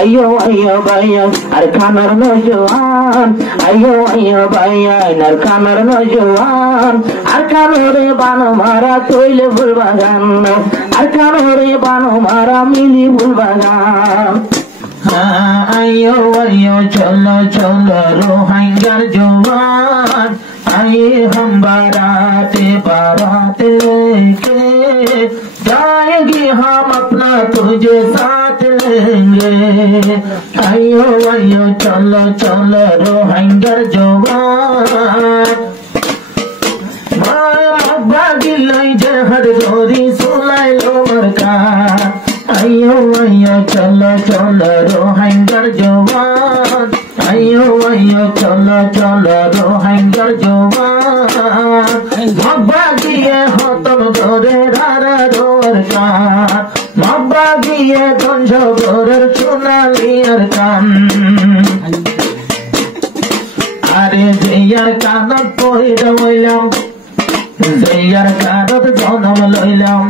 আইয়ো আইয়ো ভাইয়া আর খানার নজওয়ান আইয়ো আইয়ো ভাইয়া আর খানার নজওয়ান আর খানোরে বানো মারা তৈলে ফুল বাগান আর খানোরে বানো মারা মিলি ফুল বাগান আইয়ো আইয়ো চলো চলো রোহিঙ্গার জওয়ান आइए हम बाराते बाराते के जाएंगे हम अपना तुझे साथ लेंगे आइयो आइयो चलो चलो रोहिंगर जवान बागी लाई जहर गोरी सुनाई लो मरका आइयो आइयो चलो चलो रोहिंगर जवान आइयो आइयो चलो चलो रोहिंगर जवान मब्बागिए हो तुम गोरे रारा रोर का मब्बागिए गंजो गोरर चुनालियर कान अरे जय्यार कानत पइरा हইলাম जय्यार कानत जन्म लইলাম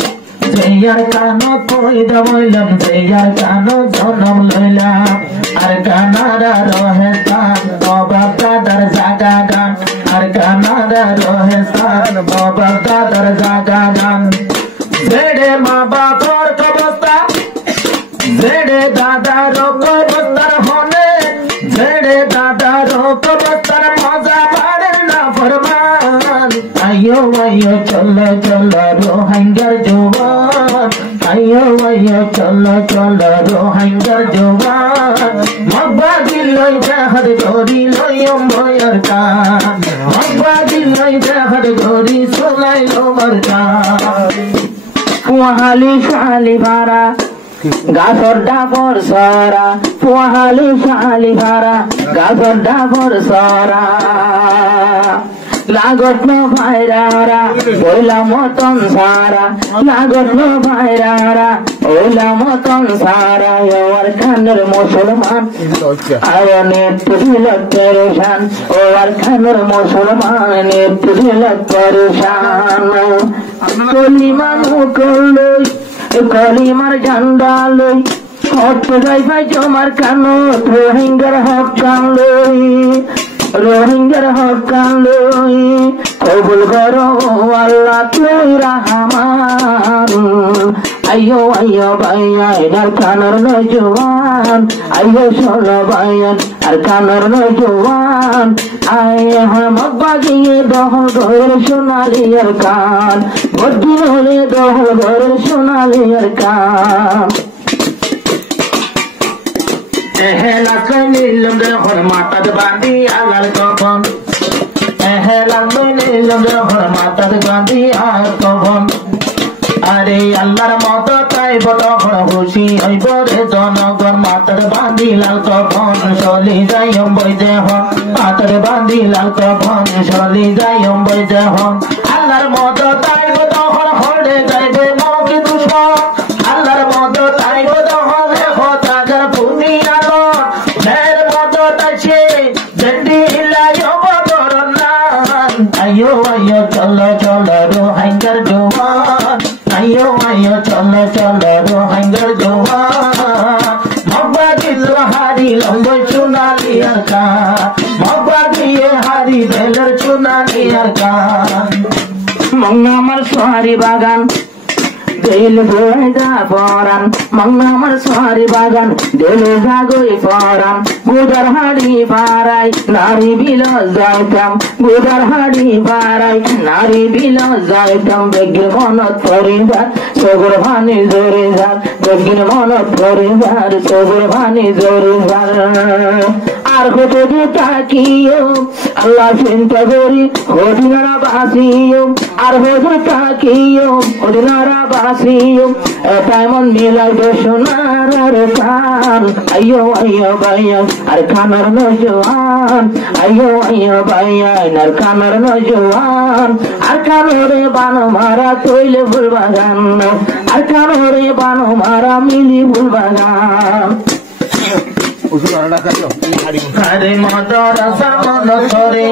जय्यार कानत पइरा हইলাম जय्यार कानत जन्म लইলাম আর কানাডা রহে স্থান বাবা দাদার জাগা গান আর কানাডা রহে স্থান বাবা দাদার জাগা গান জেডে মা বাবার অবস্থা জেডে দাদার অবস্থার হনে জেডে দাদার অবস্থার মজা পারে না ফরমান আইয়ো আইয়ো চলো চলো রোহিঙ্গার জওয়ান আইয়ো আইয়ো চলো চলো রোহিঙ্গার জওয়ান মব্বাগি লই জাহাজ গরি লই অম্বয়ার কা মব্বাগি লই জাহাজ গরি সোলাই লোমার কা ফুয়ালি শালি ভারা গাছর ডাবর সরা ফুয়ালি শালি ভারা গাছর ডাবর সরা लागत न भाइरारा ओला मतन सारा लागत न भाइरारा ओला मतन सारा यार खानर मुसलमान आयने तुझे परेशान ओर खानर मुसलमान ने तुझे परेशान कलिमा मुकल्लई कलिमार झंडा लई हट जाई भाई जमार कानो रोहिंगार हक कानलई रोहिंगार हकान लई कबुल करो अल्लाह तुई रहमान आइयो आइयो भाइया इधर खानर नौजवान आइयो सोलो भाइया আর খানর নজওয়ান আয় हम বাগিয়ে দহল ঘরের সোনালিয়ার কান বদিন হলে দহল ঘরের সোনালিয়ার কান এহেলা কইলাম রে হর মাতাদ বাঁধি আলাল কখন এহেলা কইলাম রে হর মাতাদ বাঁধি আর কখন আরে আল্লাহর মত তাই বড় খুশি হইব রে জনগণ মাতাদ বাঁধি লাল কখন চলি যাই অম্বই দেহ মাতাদ বাঁধি লাল কখন চলি যাই অম্বই দেহ আল্লাহর মত তাই বড় হলে যাইবে মকি দুশ্মন আল্লাহর মত তাই বড় হলে কথা যার পুনি आइयो आइयो चलो चलो रोहिंगर जवान आइयो आइयो चलो चलो रोहिंगर जवान मब्बागी हारी लंबो चुनालियार का मब्बागी हारी बेलर चुनालियार का मंगा मर सोहारी बागान दिल बोएगा परान मंगा मर सोहारी बागान दिल जागोई परान गुदर हाड़ी पाराई नारी बिलो जाइताम गुदर हाड़ी पाराई नारी बिलो जाइताम बेगिन मनत परिबार सगुर भानी जरिबार बेगिन मनत परिबार सगुर भानी जरिबार আর কতদি তাকিও আল্লাহ চিন্তা করি হদিনারা বাসিও আর হদি তাকিও হদিনারা বাসিও এটাই মন মিলাইবে সোনার কান আইয়ো আইয়ো ভাইয়া আর খানার নজওয়ান আইয়ো আইয়ো ভাইয়া আর খানার নজওয়ান আর খানোরে বানো মারা তৈলে ফুল বাগান আর খানোরে বানো মারা মিলি ফুল বাগান আরে মাদ্রাসা মন করে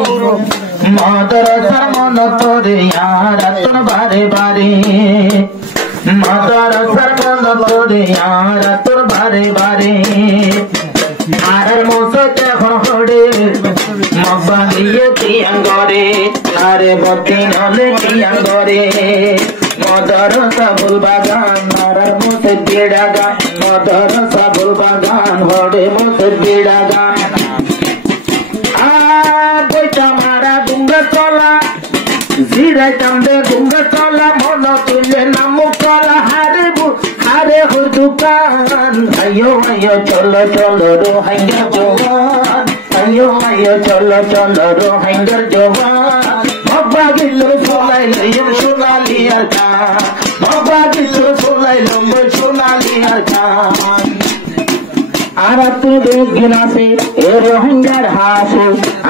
মাদ্রাসা মন করে আর তোর বারে বারে মাদ্রাসা মন করে আর তোর বারে বারে হতে হরে মগবা দিয়ে তিয়াঙ্গরে আরে বতি নলে তিয়াঙ্গরে মদর সাবুল বাগান নারার মুসে বেড়া গান মদর সাবুল বাগান হরে মুসে বেড়া গান বইটা মারা ডুঙ্গা তলা জিরাই টামদে ডুঙ্গা তলা মন তুলে নামু কলা হারে হো দোকান আয়ো আয়ো চলো চলো রোহিঙ্গা জওয়ান আয়ো আয়ো চলো চলো রোহিঙ্গা জওয়ান মগবা গিলো সোলাই লইম সোনালি আর গান মগবা গিলো সোলাই লইম সোনালি আর গান আরাতন বেগিনাছে এ রোহিঙ্গার হাসে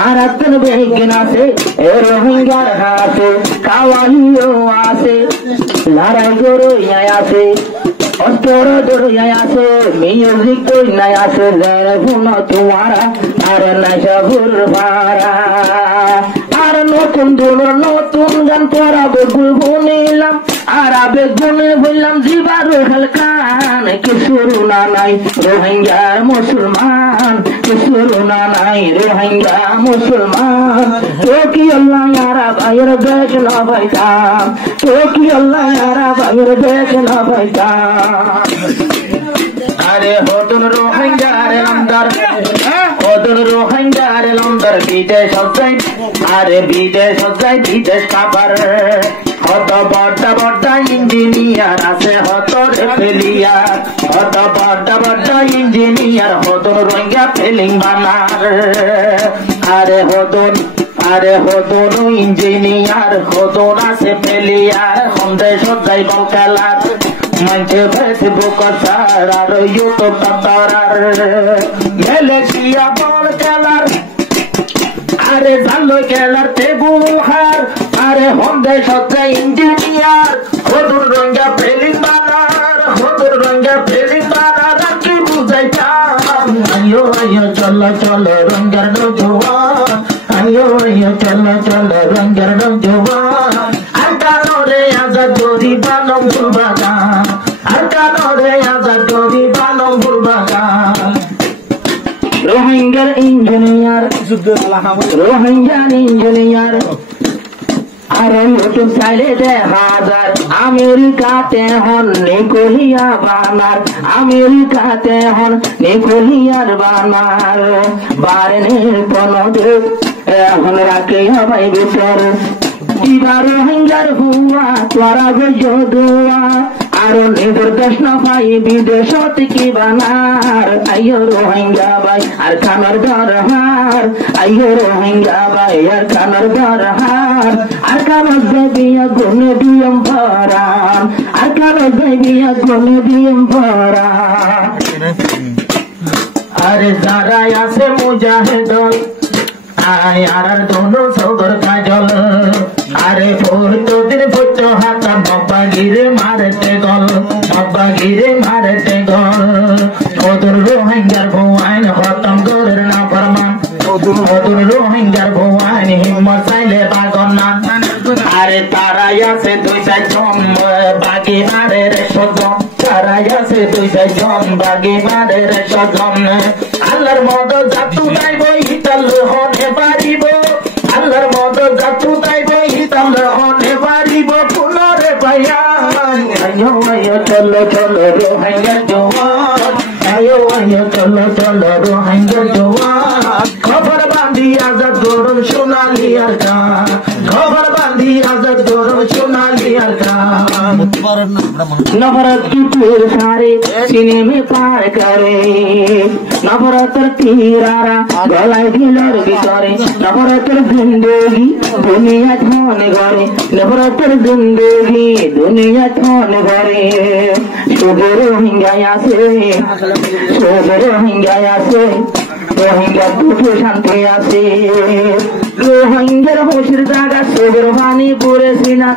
আরাতন বেগিনাছে এ রোহিঙ্গার হাসে কাওয়ালিও আছে লড়াই গরো আছে অস্ত্র দড়িয়ায় আছে মিউজিক দড়িয়ায় আছে যারা গুনা তোমারা আর নাশা ভুলভারা আর নতুন দোলর নতুন গান পড়াবে গুনগুনিলাম আর আবেগ গুনে বললাম জিবার হালকান কিছু রুনা নাই রোহিঙ্গার মুসলমান কিছু রুনা নাই রোহিঙ্গা মুসলমান তো কি আল্লাহ ইয়ারা ভাইয়ের দেশ না ভাইতাম তো কি আল্লাহ ইয়ারা ভাইয়ের দেশ না ভাইতাম আরে হতুন রোহিঙ্গার লন্ডর হতুন রোহিঙ্গার লন্ডর বিদেশ সজ্জাই আরে বিদেশ সজ্জাই বিদেশ কাবার হত বড় বড় ইঞ্জিনিয়ার আছে হত রেফেলিয়ার হত বড় বড় ইঞ্জিনিয়ার হতুন রোহিঙ্গা ফিলিং বানার আরে হতুন ইঞ্জিনিয়ার হতুন আছে ফেলিয়ার সন্দেশ সজ্জাই বল খেলার मंचे फेसबुक सार यूट्यूब तरार मेलेशिया बॉल खेलार अरे भालो खेलार तेबुहार अरे होंदे सत्य इंजिनियर हदुर रंगा फिल्म बानार हदुर रंगा फिल्म बानार की बुझाइता आयो आयो चलो चलो रंगार नौजवान आयो आयो चलो चलो रंगार नौजवान आंकानो रे आजाद गोरी बानो बुलबागान आंकानो रे आजाद गोरी बानो बुलबागान रोहिंग्या इंजीनियर अरे यूट्यूब साइले दे हजार अमेरिका ते हन निकोलिया बानार अमेरिका ते हन निकोलियार बानार बारने कोनो दे हन राके हवाई बिचार रोहिंग्यार हुआ त्वरा गयो दुआ आरो निर्देश न पाई विदेशत की बानार आयो रोहिंग्या भाई आर खानर दरहार आयो रोहिंग्या भाई आर खानर दरहार आर खानर देबिया गुने दियम भरान आर खानर देबिया गुने दियम भरान अरे जारा यासे मुजाहिद आयार दोनों सौगर काजल अरे फोर तो दिन फुटो हाथ मब्बा गिरे मारते गल ओदुर रोहिंग्यार भुआइन खत्म कर ना फरमान ओदुर रोहिंग्यार भुआइन हिम्मत साइले बागनान अरे ताराया से दुइसा जम बागी मारे रे सजम ताराया से दुइसा जम बागी मारे रे सजम आल्लाहर मद जातु दाइबो हितल होने पारिबो आल्लाहर मद जातु दाइबो हितल होने पारिबो पुनरे बयान आयो आयो चलो चलो रोहिंग्या जवान आयो आयो चलो चलो रोहिंग्या जवान खबर बांधी आजाद गोरन सोनाली আর গান খবর বাঁধি আজাদ গরম সোনালি আর গান नफरत की तीर सारे सीने में पार करे नफरत तीरारा गलाय दिलर ভিতরে नफरत जिंदगी दुनिया छोड़ने घरे नफरत जिंदगी दुनिया छोड़ने घरे सुगर रोहिंग्या से रोहिंग्या दुखे शांति আছে रोहिंग्यार होशिर জায়গা সুগর পানি পড়েছি না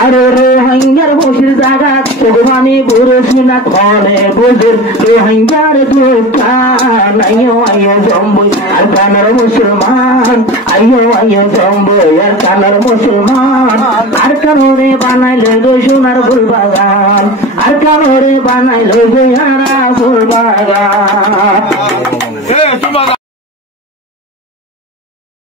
আরে रोहिंग्यार होशिर জায়গা সুগর পানি পড়েছি না কোনে বুঝির रोहिंग्यार দুকান আইয়ো আইয়ো জম্বু আর কানার মুসলমান আইয়ো আইয়ো জম্বু আর কানার মুসলমান আর কানরে বানাইলে গো সোনার ফুল বাগান আর কানরে বানাইলে গো হারা ফুল বাগান